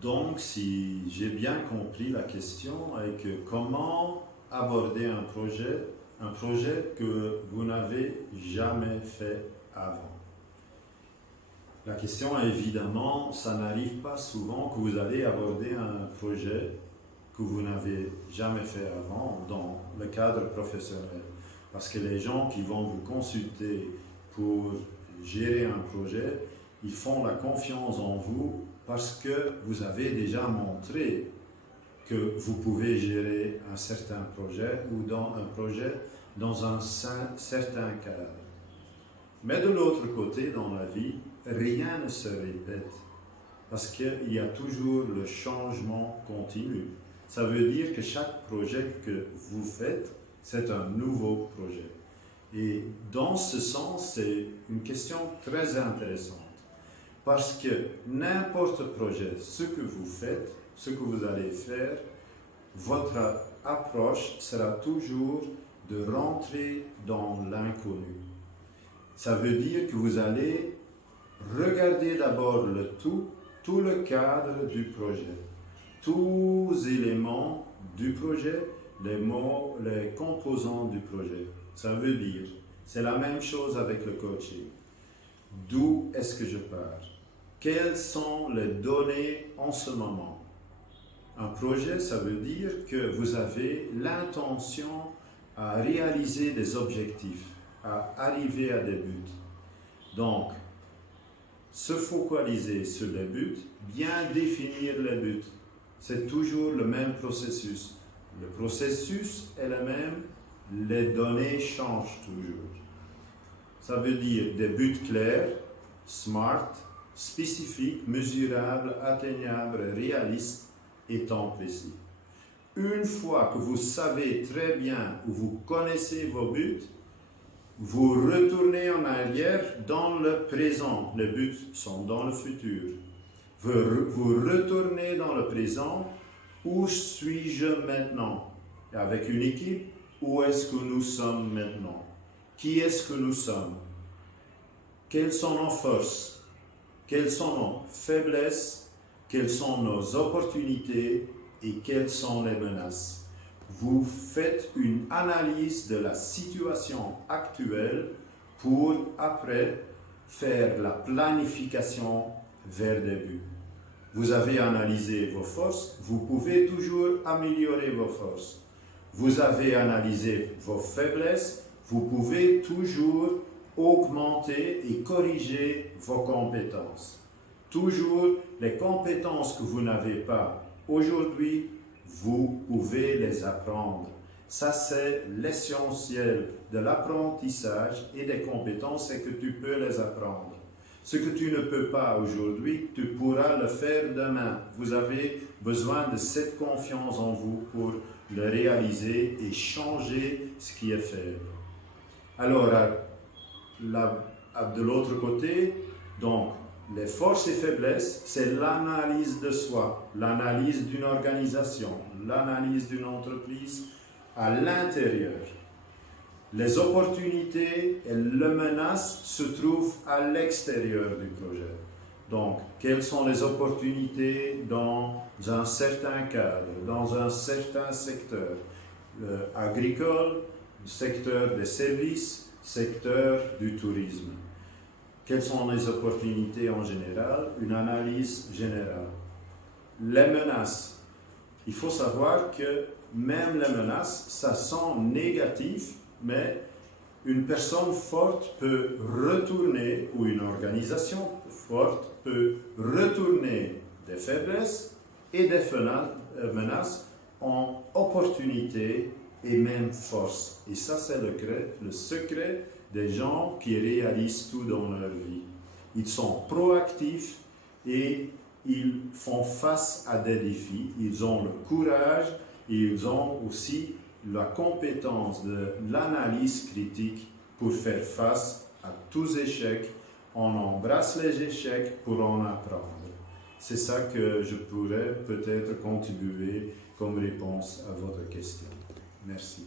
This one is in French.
Donc, si j'ai bien compris la question, est que comment aborder un projet que vous n'avez jamais fait avant. La question, évidemment, ça n'arrive pas souvent que vous allez aborder un projet que vous n'avez jamais fait avant dans le cadre professionnel. Parce que les gens qui vont vous consulter pour gérer un projet, ils font la confiance en vous parce que vous avez déjà montré que vous pouvez gérer un certain projet ou dans un projet dans un certain cadre. Mais de l'autre côté, dans la vie, rien ne se répète parce qu'il y a toujours le changement continu. Ça veut dire que chaque projet que vous faites, c'est un nouveau projet. Et dans ce sens, c'est une question très intéressante. Parce que n'importe projet, ce que vous faites, ce que vous allez faire, votre approche sera toujours de rentrer dans l'inconnu. Ça veut dire que vous allez regarder d'abord le tout le cadre du projet, tous les éléments du projet, les mots, les composants du projet. Ça veut dire, c'est la même chose avec le coaching. D'où est-ce que je pars? Quelles sont les données en ce moment? Un projet, ça veut dire que vous avez l'intention à réaliser des objectifs, à arriver à des buts. Donc, se focaliser sur les buts, bien définir les buts. C'est toujours le même processus. Le processus est le même, les données changent toujours. Ça veut dire des buts clairs, SMART, spécifiques, mesurables, atteignables, réalistes et temps précis. Une fois que vous savez très bien ou vous connaissez vos buts, vous retournez en arrière dans le présent. Les buts sont dans le futur. Vous retournez dans le présent. Où suis-je maintenant? Avec une équipe, où est-ce que nous sommes maintenant? Qui est-ce que nous sommes? Quelles sont nos forces? Quelles sont nos faiblesses? Quelles sont nos opportunités? Et quelles sont les menaces? Vous faites une analyse de la situation actuelle pour après faire la planification vers des buts. Vous avez analysé vos forces, vous pouvez toujours améliorer vos forces. Vous avez analysé vos faiblesses, vous pouvez toujours augmenter et corriger vos compétences. Toujours les compétences que vous n'avez pas aujourd'hui, vous pouvez les apprendre. Ça, c'est l'essentiel de l'apprentissage et des compétences, c'est que tu peux les apprendre. Ce que tu ne peux pas aujourd'hui, tu pourras le faire demain. Vous avez besoin de cette confiance en vous pour le réaliser et changer ce qui est faible. Alors, de l'autre côté, donc, les forces et faiblesses, c'est l'analyse de soi, l'analyse d'une organisation, l'analyse d'une entreprise à l'intérieur. Les opportunités et les menaces se trouvent à l'extérieur du projet. Donc, quelles sont les opportunités dans un certain cadre, dans un certain secteur agricole, secteur des services, secteur du tourisme? Quelles sont les opportunités en général? Une analyse générale. Les menaces. Il faut savoir que même les menaces, ça sent négatif, mais une personne forte peut retourner, ou une organisation forte peut retourner des faiblesses et des menaces en opportunités et même force. Et ça, c'est le secret des gens qui réalisent tout dans leur vie. Ils sont proactifs et ils font face à des défis. Ils ont le courage et ils ont aussi la compétence de l'analyse critique pour faire face à tous les échecs. On embrasse les échecs pour en apprendre. C'est ça que je pourrais peut-être contribuer comme réponse à votre question. Merci.